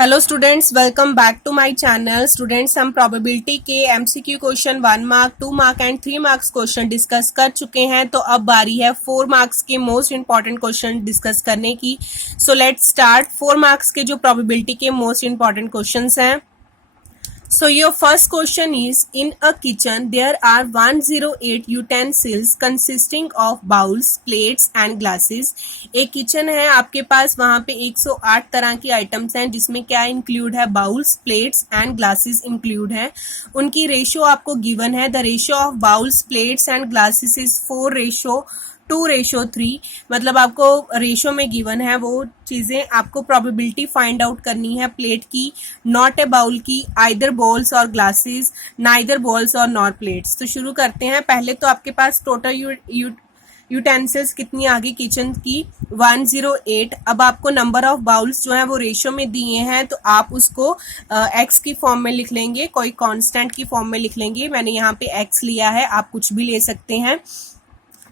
Hello students, welcome back to my channel. Students, हम probability के MCQ question 1 mark, 2 mark and 3 marks question discuss कर चुके हैं। तो अब बारी है 4 मार्क्स के मोस्ट इंपॉर्टेंट क्वेश्चन डिस्कस करने की। So let's start. 4 मार्क्स के जो प्रोबेबिलिटी के मोस्ट इंपॉर्टेंट क्वेश्चंस हैं। So your first question is, in a kitchen there are 108 utensils consisting of bowls, plates and glasses. एक किचन है आपके पास, वहां पे 108 तरह की आइटम्स हैं जिसमें क्या इंक्लूड है, bowls, plates and glasses include है। उनकी रेशियो आपको गिवन है। The ratio of bowls, plates and glasses is 4:2:3। मतलब आपको रेशियो में गिवन है वो चीजें, आपको प्रोबेबिलिटी फाइंड आउट करनी है प्लेट की, नॉट ए बाउल की, आइदर बॉल्स और ग्लासेस, नाइदर बॉल्स और नॉर प्लेट्स। तो शुरू करते हैं। पहले तो आपके पास टोटल यूटेंसिल्स कितनी आ गई किचन की, 108। अब आपको नंबर ऑफ बाउल्स जो है वो रेशियो में दिए हैं, तो आप उसको एक्स की फॉर्म में लिख लेंगे, कोई कांस्टेंट की फॉर्म में लिख लेंगे। मैंने यहाँ पे एक्स लिया है, आप कुछ भी ले सकते हैं।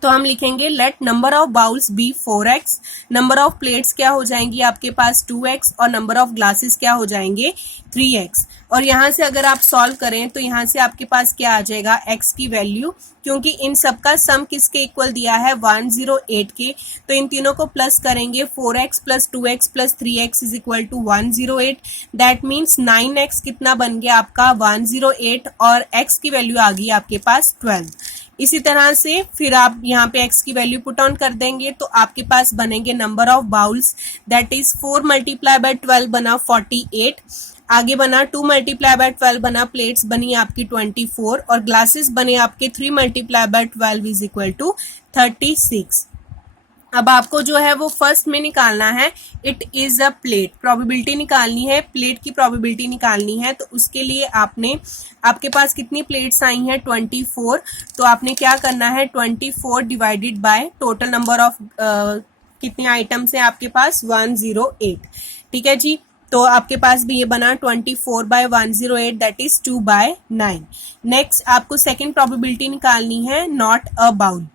तो हम लिखेंगे let number of bowls be 4x, number of plates क्या हो जाएंगी आपके पास 2x, और नंबर ऑफ ग्लासेस क्या हो जाएंगे 3x। और यहाँ से अगर आप सॉल्व करें तो यहाँ से आपके पास क्या आ जाएगा, x की वैल्यू, क्योंकि इन सबका सम किसके इक्वल दिया है, 108 के। तो इन तीनों को प्लस करेंगे, 4x plus 2x plus 3x is equal to 108। That means 9x कितना बन गया आपका, 108, और x की वैल्यू आ गई आपके पास 12। इसी तरह से फिर आप यहाँ पे x की वैल्यू पुट ऑन कर देंगे तो आपके पास बनेंगे number of bowls, that is 4 multiply by 12 बना 48। आगे बना 2 मल्टीप्लाई बाय 12 बना प्लेट्स बनी आपकी 24, और ग्लासेस बने आपके 3 multiply by 12 is equal to 36। अब आपको जो है वो फर्स्ट में निकालना है, it is a plate. Probability निकालनी है, प्लेट की प्रोबेबिलिटी निकालनी है। तो उसके लिए आपके पास कितनी प्लेट्स आई हैं, 24। तो आपने क्या करना है, 24 divided by total number of कितने आइटम्स हैं आपके पास, 108। ठीक है जी। तो आपके पास भी ये बना 24/108, दैट इज 2/9। नेक्स्ट आपको सेकेंड प्रोबेबिलिटी निकालनी है, नॉट अ बाउल।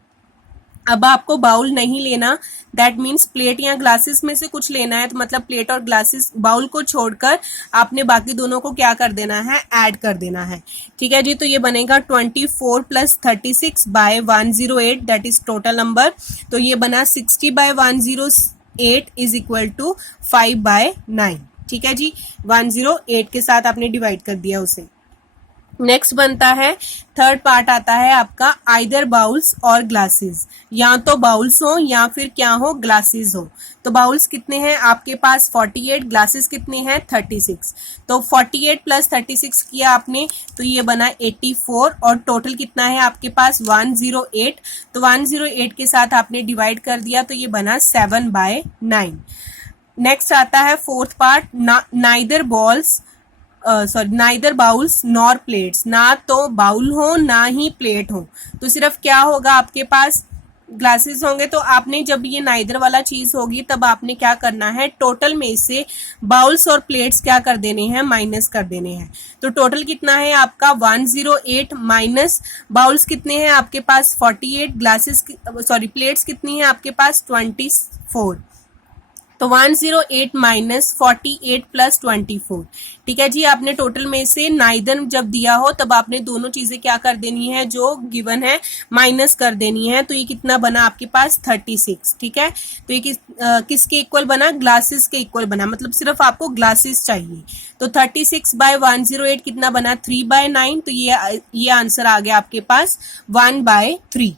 अब आपको बाउल नहीं लेना, दैट मीन्स प्लेट या ग्लासेस में से कुछ लेना है। तो मतलब प्लेट और ग्लासेस, बाउल को छोड़कर आपने बाकी दोनों को क्या कर देना है, ऐड कर देना है। ठीक है जी। तो ये बनेगा 24 plus 36/108, that is total number. तो ये बना 60/108 इज इक्वल टू 5/9। ठीक है जी। 108 के साथ आपने डिवाइड कर दिया उसे। नेक्स्ट बनता है, थर्ड पार्ट आता है आपका, आइदर बाउल्स और ग्लासेस। या तो बाउल्स हो या फिर क्या हो, ग्लासेस हो। तो बाउल्स कितने हैं आपके पास, 48, ग्लासेस कितने हैं, 36। तो 48 प्लस 36 किया आपने, तो ये बना 84, और टोटल कितना है आपके पास, 108। तो 108 के साथ आपने डिवाइड कर दिया, तो ये बना 7/9। नेक्स्ट आता है fourth part, neither bowls nor plates. ना तो बाउल हो ना ही प्लेट हो, तो सिर्फ क्या होगा आपके पास, ग्लासेस होंगे। तो आपने जब ये नाइदर वाला चीज होगी तब आपने क्या करना है, टोटल में से बाउल्स और प्लेट्स क्या कर देने हैं, माइनस कर देने हैं। तो टोटल कितना है आपका, 108 माइनस बाउल्स कितने हैं आपके पास, 48, प्लेट्स कितनी है आपके पास, 24। तो 108 माइनस 48 प्लस 24। ठीक है जी। आपने टोटल में से नाइदर जब दिया हो तब आपने दोनों चीजें क्या कर देनी है, जो गिवन है माइनस कर देनी है। तो ये कितना बना आपके पास, 36। ठीक है। तो ये किसके इक्वल बना, ग्लासेस के इक्वल बना। मतलब सिर्फ आपको ग्लासेस चाहिए। तो 36/108 कितना बना, 3/9। तो ये आंसर आ गया आपके पास 1/3।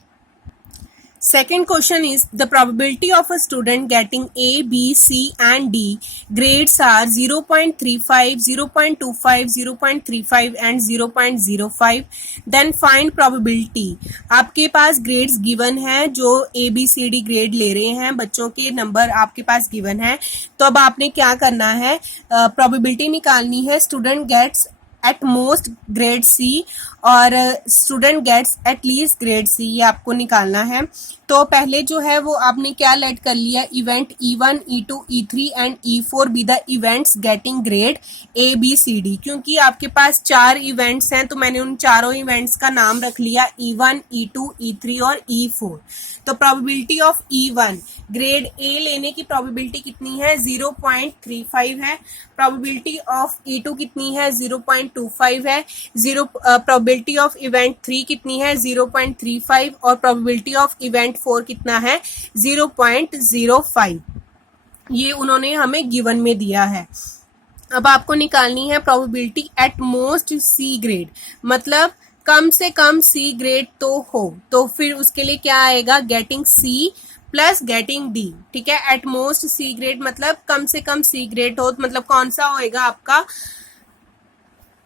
Second question is, the probability of a student getting A, B, C and D grades are 0.35, 0.25, 0.35 and 0.05. Then find probability. आपके पास ग्रेड्स गिवन है, जो ABCD ग्रेड ले रहे हैं बच्चों के, नंबर आपके पास गिवन है। तो अब आपने क्या करना है, प्रोबेबिलिटी निकालनी है, student gets at most grade C और student gets at least grade C, ये आपको निकालना है। तो पहले जो है वो आपने क्या लेट कर लिया, event E1, E2, E3 and E4 be the events getting grade ABCD। क्योंकि आपके पास 4 इवेंट्स हैं तो मैंने उन चारों इवेंट्स का नाम रख लिया E1, E2, E3 और E4। तो probability of E1 grade A लेने की प्रोबेबिलिटी कितनी है, 0.35 है। प्रोबेबिलिटी ऑफ E2 कितनी है, 0.25 है। प्रोबेबिलिटी ऑफ इवेंट 3 कितनी है, 0.35 और प्रोबेबिलिटी ऑफ इवेंट 4 कितना है, 0.05। ये उन्होंने हमें गिवन में दिया है। अब आपको निकालनी है probability at most C grade, मतलब कम से कम C ग्रेड तो हो, तो फिर उसके लिए क्या आएगा, getting C plus getting D। ठीक है, एट मोस्ट C ग्रेड मतलब कम से कम C ग्रेड हो, मतलब कौन सा होएगा आपका,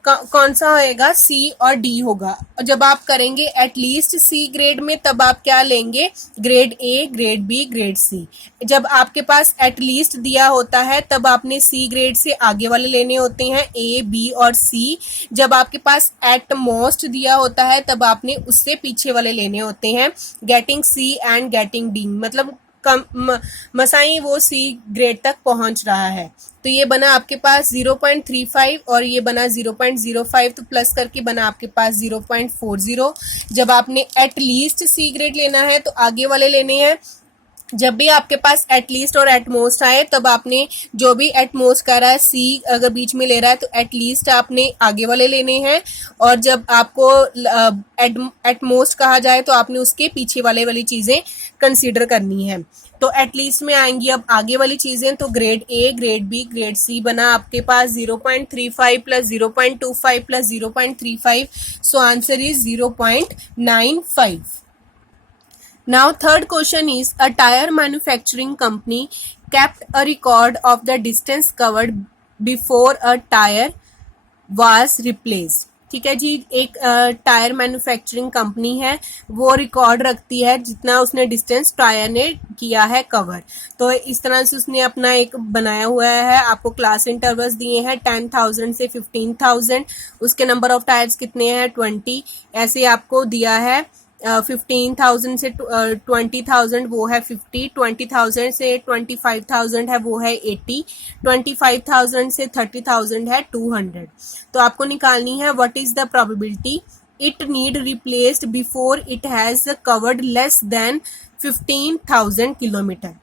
कौन सा होएगा, C और D होगा। और जब आप करेंगे एटलीस्ट C ग्रेड में तब आप क्या लेंगे, grade A, grade B, grade C। जब आपके पास एटलीस्ट दिया होता है तब आपने C ग्रेड से आगे वाले लेने होते हैं A, B और C। जब आपके पास एट मोस्ट दिया होता है तब आपने उससे पीछे वाले लेने होते हैं getting C and getting D, मतलब कम मसाई वो C ग्रेड तक पहुंच रहा है। तो ये बना आपके पास 0.35 और ये बना 0.05, तो प्लस करके बना आपके पास 0.40। जब आपने एटलीस्ट C ग्रेड लेना है तो आगे वाले लेने हैं। जब भी आपके पास एटलीस्ट और एटमोस्ट आए तब आपने जो भी एटमोस्ट कर रहा है C अगर बीच में ले रहा है तो एटलीस्ट आपने आगे वाले लेने हैं, और जब आपको एटमोस्ट कहा जाए तो आपने उसके पीछे वाली चीजें कंसीडर करनी है। तो एटलीस्ट में आएंगी अब आगे वाली चीजें, तो grade A, grade B, grade C बना आपके पास 0.35 plus 0.25 plus 0.35, so answer is 0.95। Now third question is, a tire manufacturing company kept a record of the distance covered before a tire was replaced। ठीक है जी, एक tyre manufacturing company है, वो record रखती है जितना उसने डिस्टेंस टायर ने किया है कवर। तो इस तरह से उसने अपना एक बनाया हुआ है, आपको क्लास इंटरवल्स दिए हैं 10,000 से 15,000, उसके नंबर ऑफ टायर्स कितने हैं 20, ऐसे आपको दिया है। 15,000 से 20,000 वो है 50, 20,000 से 25,000 है वो है 80, 25,000 से 30,000 है 200। तो आपको निकालनी है what is the probability it need replaced before it has covered less than 15,000 kilometre.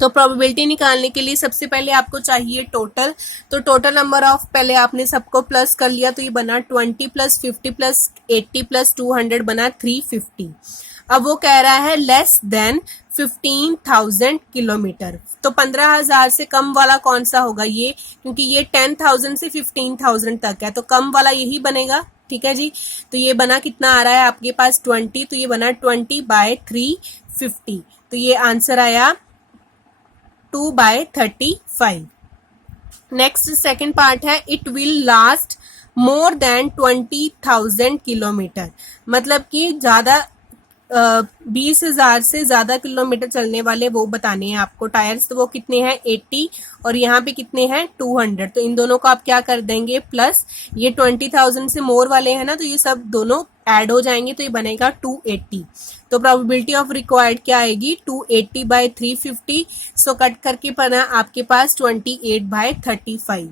तो प्रोबेबिलिटी निकालने के लिए सबसे पहले आपको चाहिए टोटल, तो टोटल नंबर ऑफ पहले आपने सबको प्लस कर लिया, तो ये बना 20 प्लस 50 प्लस 80 प्लस 200 बना 350। अब वो कह रहा है लेस देन 15,000 किलोमीटर, तो 15,000 से कम वाला कौन सा होगा ये, क्योंकि ये 10,000 से 15,000 तक है तो कम वाला यही बनेगा। ठीक है जी, तो ये बना कितना आ रहा है आपके पास 20, तो ये बना 20/350, तो ये आंसर आया 2/35। नेक्स्ट सेकेंड पार्ट है, it will last more than 20,000 kilometre, मतलब कि ज्यादा 20,000 से ज्यादा किलोमीटर चलने वाले वो बताने हैं आपको टायर्स, तो वो कितने हैं 80 और यहाँ पे कितने हैं 200, तो इन दोनों को आप क्या कर देंगे प्लस, ये 20,000 से मोर वाले हैं ना तो ये सब दोनों ऐड हो जाएंगे तो ये बनेगा 280। तो प्रोबेबिलिटी ऑफ रिक्वायर्ड क्या आएगी 280/350, सो कट करके बना आपके पास 28/35।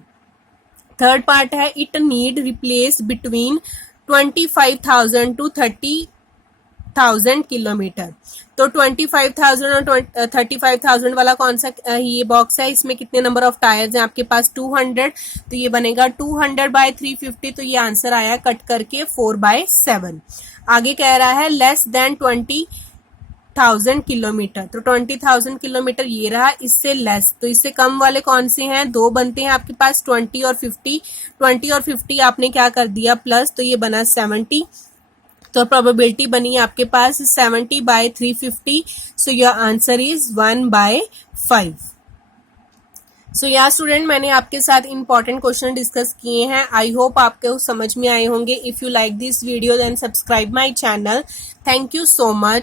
थर्ड पार्ट है, it need replace between 25,000 to 30,000 kilometre, तो 25,000 और 35,000 वाला कौन सा ये बॉक्स है, इसमें कितने नंबर ऑफ टायर्स हैं आपके पास 200, तो ये बनेगा 200/350, तो ये आंसर आया कट करके 4/7। आगे कह रहा है लेस देन 20,000 किलोमीटर, तो 20,000 किलोमीटर ये रहा, इससे लेस, तो इससे कम वाले कौन से हैं, दो बनते हैं आपके पास 20 और 50, 20 और 50 आपने क्या कर दिया प्लस, तो ये बना 70, तो प्रोबेबिलिटी बनी आपके पास 70/350, सो योर आंसर इज 1/5। सो या स्टूडेंट, मैंने आपके साथ इंपॉर्टेंट क्वेश्चन डिस्कस किए हैं, आई होप आपको समझ में आए होंगे। If you like this video then subscribe my channel. Thank you so much.